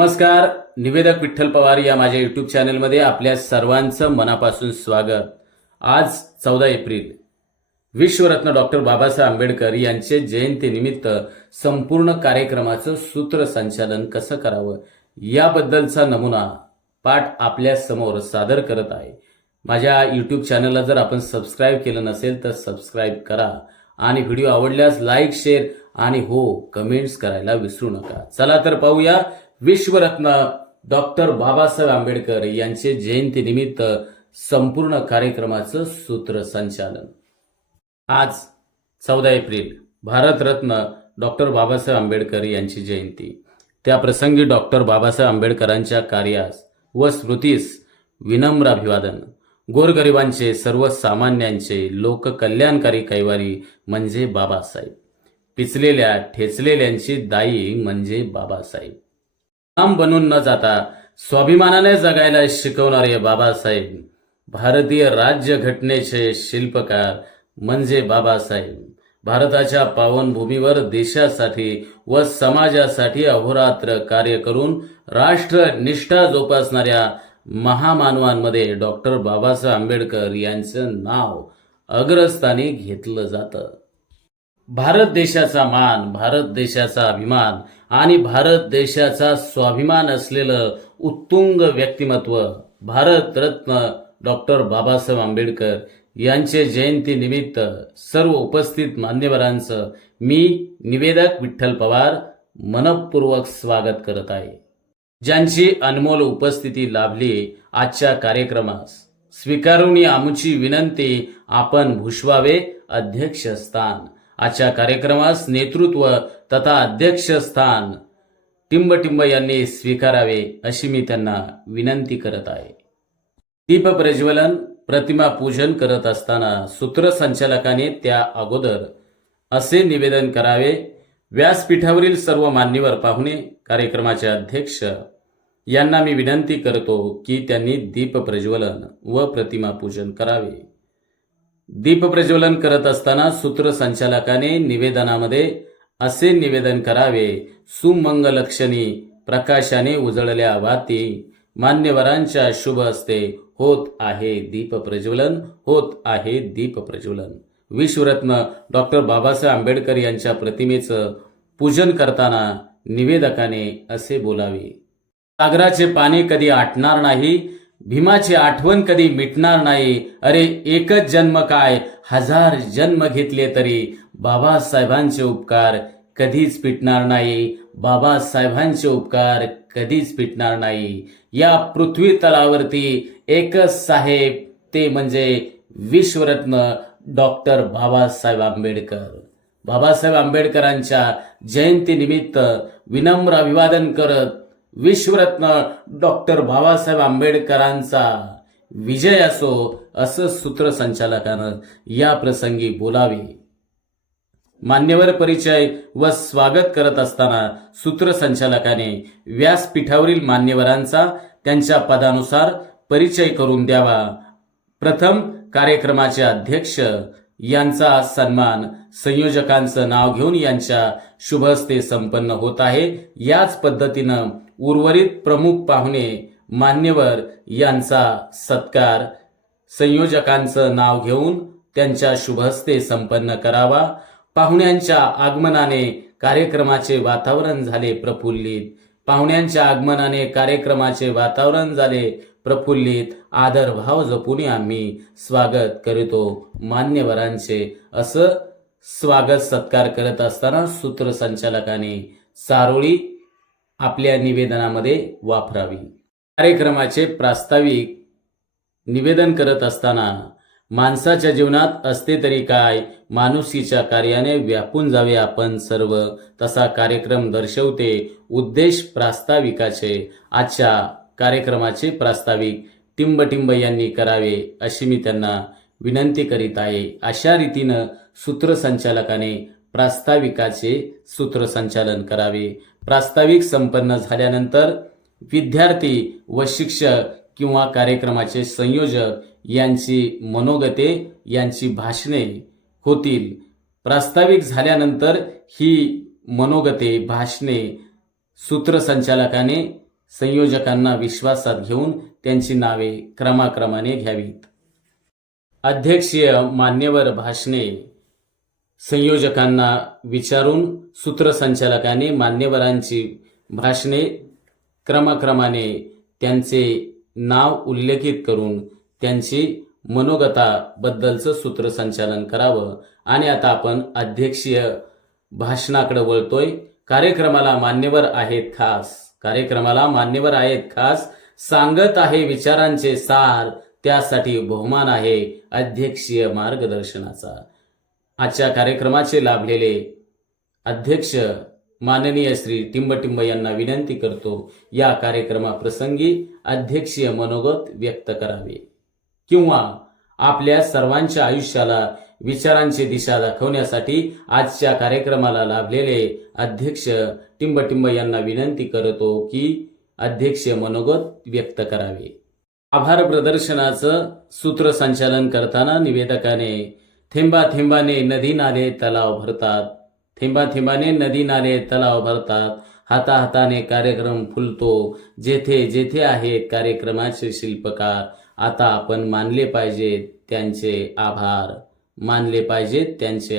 नमस्कार. निवेदक विठ्ठल पवार या माझ्या युट्यूब चॅनलमध्ये आपल्या सर्वांचं मनापासून स्वागत. आज 14 एप्रिल विश्वरत्न डॉक्टर बाबासाहेब आंबेडकर यांचे जयंतीनिमित्त संपूर्ण कार्यक्रमाचं सूत्रसंचालन कसं करावं याबद्दलचा नमुना पाठ आपल्या समोर सादर करत आहे. माझ्या युट्यूब चॅनलला जर आपण सबस्क्राईब केलं नसेल तर सबस्क्राईब करा आणि व्हिडिओ आवडल्यास लाईक, शेअर आणि कमेंट्स करायला विसरू नका. चला तर पाहूया विश्वरत्न डॉक्टर बाबासाहेब आंबेडकर यांचे जयंतीनिमित्त संपूर्ण कार्यक्रमाचं सूत्रसंचालन. आज 14 एप्रिल भारतरत्न डॉक्टर बाबासाहेब आंबेडकर यांची जयंती. त्या प्रसंगी डॉक्टर बाबासाहेब आंबेडकरांच्या कार्यास व स्मृतीस विनम्र अभिवादन. गोरगरिबांचे, सर्वसामान्यांचे, लोककल्याणकारी कैवारी म्हणजे बाबासाहेब. पिचलेल्या ठेचलेल्यांची दाई म्हणजे बाबासाहेब. काम बनून न जाता स्वाभिमानाने जगायला शिकवणारे बाबासाहेब. भारतीय राज्यघटनेचे शिल्पकार म्हणजे बाबासाहेब. भारताच्या पावनभूमीवर देशासाठी व समाजासाठी अहोरात्र कार्य करून राष्ट्रनिष्ठा जोपासणाऱ्या महामानवांमध्ये डॉक्टर बाबासाहेब आंबेडकर यांचं नाव अग्रस्थानी घेतलं जातं. भारत देशाचा मान, भारत देशाचा अभिमान आणि भारत देशाचा स्वाभिमान असलेलं उत्तुंग व्यक्तिमत्व भारतरत्न डॉक्टर बाबासाहेब आंबेडकर यांचे जयंतीनिमित्त सर्व उपस्थित मान्यवरांचं मी निवेदक विठ्ठल पवार मनपूर्वक स्वागत करत आहे. ज्यांची अनमोल उपस्थिती लाभली आजच्या कार्यक्रमास स्वीकारून आमची विनंती आपण भूषवावे अध्यक्षस्थान. आजच्या कार्यक्रमास नेतृत्व तथा अध्यक्षस्थान टिंबटिंब यांनी स्वीकारावे अशी मी त्यांना विनंती करत आहे. दीप प्रज्वलन, प्रतिमा पूजन करत असताना सूत्रसंचालकाने त्या अगोदर असे निवेदन करावे. व्यासपीठावरील सर्व मान्यवर पाहुणे, कार्यक्रमाचे अध्यक्ष यांना मी विनंती करतो की त्यांनी दीप प्रज्वलन व प्रतिमा पूजन करावे. दीप प्रज्वलन करत असताना सूत्रसंचालकाने निवेदनामध्ये असे निवेदन करावे. सुमंगलक्षणी प्रकाशाने उजळल्या वाती मान्यवरांच्या शुभ हस्ते होत आहे दीप प्रज्वलन, होत आहे दीप प्रज्वलन. विश्वरत्न डॉक्टर बाबासाहेब आंबेडकर यांच्या प्रतिमेचं पूजन करताना निवेदकाने असे बोलावे. सागराचे पाणी कधी आटणार नाही, भीमाची आठवण कधी मिटणार नाही. अरे एकच जन्म काय, हजार जन्म घेतले तरी बाबासाहेबांचे उपकार कधीच पिटणार नाही. बाबासाहेबांचे उपकार कधीच पिटणार नाही. या पृथ्वी तलावरती एकच साहेब, ते म्हणजे विश्वरत्न डॉक्टर बाबासाहेब आंबेडकर. बाबासाहेब आंबेडकरांच्या जयंतीनिमित्त विनम्र अभिवादन करत विश्वरत्न डॉक्टर बाबासाहेब आंबेडकरांचा विजय असो असं सूत्रसंचालकानं या प्रसंगी बोलावे. मान्यवर परिचय व स्वागत करत असताना सूत्रसंचालकाने व्यासपीठावरील मान्यवरांचा त्यांच्या पदानुसार परिचय करून द्यावा. प्रथम कार्यक्रमाचे अध्यक्ष यांचा सन्मान संयोजकांचं नाव घेऊन यांच्या शुभहस्ते संपन्न होत आहे. याच पद्धतीनं उर्वरित प्रमुख पाहुणे मान्यवर यांचा सत्कार संयोजकांचं नाव घेऊन त्यांच्या शुभहस्ते संपन्न करावा. पाहुण्यांच्या आगमनाने कार्यक्रमाचे वातावरण झाले प्रफुल्लित. पाहुण्यांच्या आगमनाने कार्यक्रमाचे वातावरण झाले प्रफुल्लित. आदरभाव जपून आम्ही स्वागत करीतो मान्यवरांचे. असं स्वागत सत्कार करत असताना सूत्रसंचालकाने चारोळी आपल्या निवेदनामध्ये वापरावी. कार्यक्रमाचे प्रास्ताविक निवेदन करत असताना माणसाच्या जीवनात असते तरी काय, माणुसकीच्या कार्याने व्यापून जावे आपण सर्व, तसा कार्यक्रम दर्शवते उद्देश प्रास्ताविकाचे. आजच्या कार्यक्रमाचे प्रास्ताविक टिंबटिंब यांनी करावे अशी मी त्यांना विनंती करीत आहे. अशा रीतीनं सूत्रसंचालकाने प्रास्ताविकाचे सूत्रसंचालन करावे. प्रास्ताविक संपन्न झाल्यानंतर विद्यार्थी व शिक्षक किंवा कार्यक्रमाचे संयोजक यांची मनोगते, यांची भाषणे होतील. प्रास्ताविक झाल्यानंतर ही मनोगते, भाषणे सूत्रसंचालकाने संयोजकांना विश्वासात घेऊन त्यांची नावे क्रमाक्रमाने घ्यावीत. अध्यक्षीय मान्यवर भाषणे संयोजकांना विचारून सूत्रसंचालकाने मान्यवरांची भाषणे क्रमाक्रमाने त्यांचे नाव उल्लेखित करून त्यांची मनोगताबद्दलचं सूत्रसंचालन करावं. आणि आता आपण अध्यक्षीय भाषणाकडे वळतोय. कार्यक्रमाला मान्यवर आहेत खास सांगत आहे विचारांचे सार, त्यासाठी बहुमान आहे अध्यक्षीय मार्गदर्शनाचा. आजच्या कार्यक्रमाचे लाभलेले अध्यक्ष माननीय श्री टिंबटिंब यांना विनंती करतो, या कार्यक्रमाप्रसंगी अध्यक्षीय मनोगत व्यक्त करावे किंवा आपल्या सर्वांच्या आयुष्याला विचारांची दिशा दाखवण्यासाठी आजच्या कार्यक्रमाला लाभलेले अध्यक्ष टिंबटिंब यांना विनंती करतो की अध्यक्षीय मनोगत व्यक्त करावे. आभार प्रदर्शनाचं सूत्रसंचालन करताना निवेदकाने थेंबा थेंबाने नदी नाले तलाव भरतात, हाताहाताने कार्यक्रम फुलतो, जेथे जेथे आहेत कार्यक्रमाचे शिल्पकार, आता आपण मानले पाहिजेत त्यांचे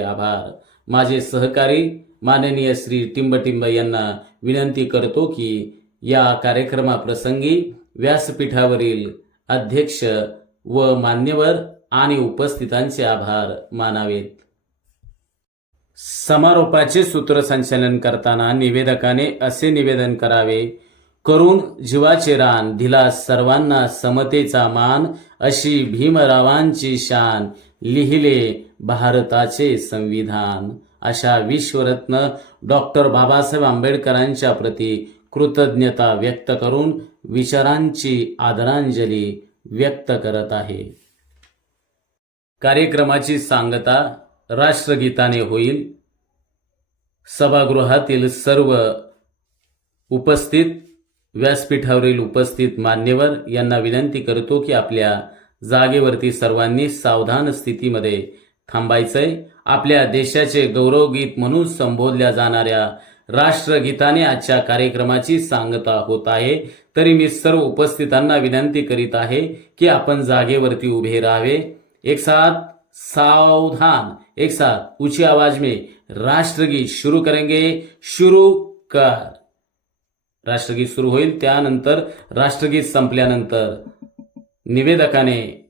आभार. माझे सहकारी माननीय श्री टिंबटिंब यांना विनंती करतो की या कार्यक्रमाप्रसंगी व्यासपीठावरील अध्यक्ष व मान्यवर आणि उपस्थितांचे आभार मानावेत. समारोपाचे सूत्रसंचालन करताना निवेदकाने असे निवेदन करावे, करून जीवाचे रान दिला सर्वांना समतेचा मान, अशी भीमरावांची शान लिहिले भारताचे संविधान. अशा विश्वरत्न डॉक्टर बाबासाहेब आंबेडकरांच्या प्रती कृतज्ञता व्यक्त करून विचारांची आदरांजली व्यक्त करत आहे. कार्यक्रमाची सांगता राष्ट्रगीताने होईल. सभागृहातील सर्व उपस्थित व्यासपीठावरील उपस्थित मान्यवर यांना विनंती करतो की आपल्या जागेवरती सर्वांनी सावधान स्थितीमध्ये थांबायचंय. आपल्या देशाचे गौरवगीत म्हणून संबोधल्या जाणाऱ्या राष्ट्रगीताने आजच्या कार्यक्रमाची सांगता होत आहे. तरी मी सर्व उपस्थितांना विनंती करीत आहे की आपण जागेवरती उभे राहावे. एक साथ सावधान, एक साथ ऊंची आवाज में राष्ट्रगीत शुरू करेंगे. शुरू कर. राष्ट्रगीत सुरू होईल. त्यानंतर राष्ट्रगीत संपल्यानंतर निवेदकाने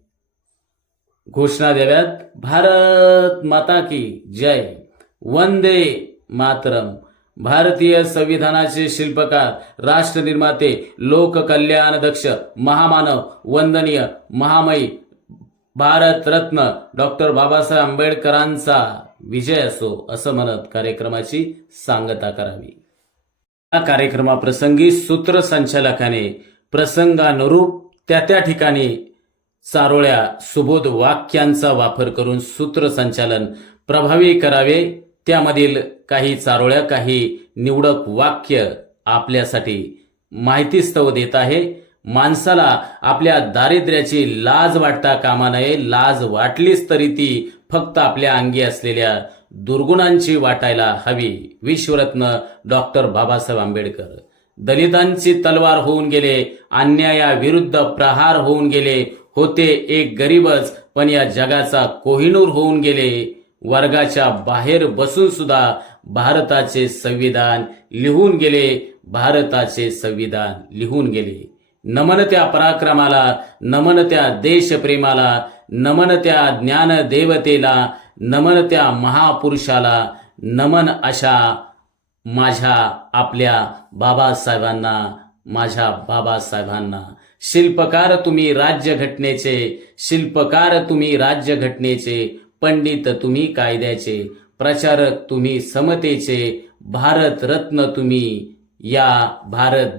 घोषणा द्याव्यात. भारत माता की जय, वंदे मातरम. भारतीय संविधानाचे शिल्पकार, राष्ट्र निर्माते, लोककल्याणदक्ष, महामानव, वंदनीय, महामयी, भारत रत्न डॉक्टर बाबासाहेब आंबेडकरांचा विजय असो, असं म्हणत कार्यक्रमाची सांगता करावी. या कार्यक्रमाप्रसंगी सूत्रसंचालकाने प्रसंगानुरूप त्या ठिकाणी चारोळ्या सुबोध वाक्यांचा वापर करून सूत्रसंचालन प्रभावी करावे. त्यामधील काही चारोळ्या, काही निवडक वाक्य आपल्यासाठी माहितीस्तव देत आहे. माणसाला आपल्या दारिद्र्याची लाज वाटता कामा नये. लाज वाटलीच तरी ती फक्त आपल्या अंगी असलेल्या दुर्गुणांची वाटायला हवी. विश्वरत्न डॉक्टर बाबासाहेब आंबेडकर. दलितांची तलवार होऊन गेले, अन्यायाविरुद्ध प्रहार होऊन गेले, होते एक गरीबच पण या जगाचा कोहिनूर होऊन गेले. वर्गाच्या बाहेर बसून सुद्धा भारताचे संविधान लिहून गेले. नमन त्या पराक्रमाला, नमन त्या देशप्रेमाला, नमन त्या ज्ञानदेवतेला, नमन त्या महापुरुषाला, नमन अशा माझ्या आपल्या बाबासाहेबांना. शिल्पकार तुम्ही राज्यघटनेचे, पंडित तुम्ही कायद्याचे, प्रचारक तुम्ही समतेचे, भारत रत्न तुम्ही या भारत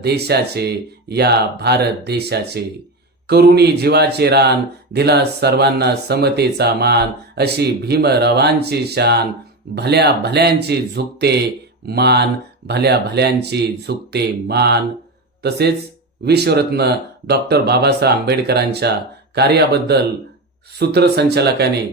देशाचे. करुणी जीवाचे रान दिला सर्वांना समतेचा मान, अशी भीमरावांची शान भल्या भल्यांची झुकते मान. तसेच विश्वरत्न डॉक्टर बाबासाहेब आंबेडकरांच्या कार्याबद्दल सूत्रसंचालकाने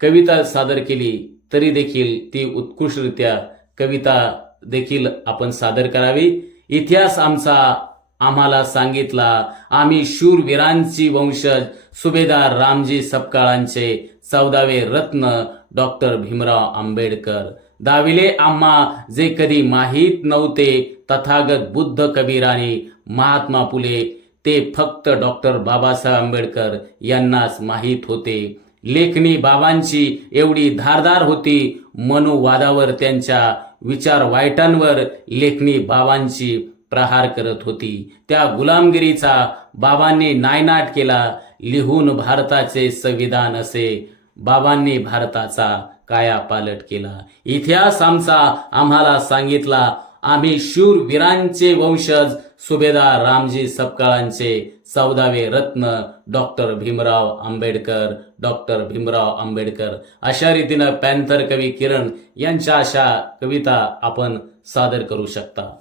कविता सादर केली, तरी देखील ती उत्कृष्टरित्या कविता देखील आपण सादर करावी. इतिहास आमचा आम्हाला सांगितला, आम्ही शूरवीरांची वंशज सुभेदार रामजी सपकाळांचे 14वे रत्न डॉक्टर भीमराव आंबेडकर. दाविले आम्हा जे कधी माहीत नव्हते, तथागत बुद्ध कबीर आणि महात्मा फुले ते फक्त डॉक्टर बाबासाहेब आंबेडकर यांनाच माहीत होते. लेखणी बाबांची एवढी धारदार होती, मनुवादावर त्यांच्या विचार वाईटांवर लेखणी बाबांची प्रहार करत होती. त्या गुलामगिरीचा बाबांनी नायनाट केला. लिहून भारताचे संविधान असे बाबांनी भारताचा कायापालट केला. इतिहास आमचा आम्हाला सांगितला, आम्ही शूरवीरांचे वंशज सुभेदार रामजी सपकाळांचे 14वे रत्न डॉक्टर भीमराव आंबेडकर, डॉक्टर भीमराव आंबेडकर. अशा रीतीनं पॅन्थर कवी किरण यांच्या अशा कविता आपण सादर करू शकता.